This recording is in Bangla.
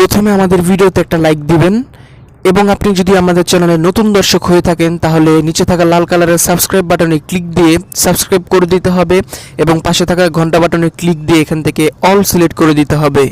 প্রথমে আমাদের ভিডিওতে একটা লাইক দিবেন এবং আপনি যদি আমাদের চ্যানেলে নতুন দর্শক হয়ে থাকেন তাহলে নিচে থাকা লাল কালারের সাবস্ক্রাইব বাটনে ক্লিক দিয়ে সাবস্ক্রাইব করে দিতে হবে এবং পাশে থাকা ঘন্টা বাটনে ক্লিক দিয়ে এখান থেকে অল সিলেক্ট করে দিতে হবে।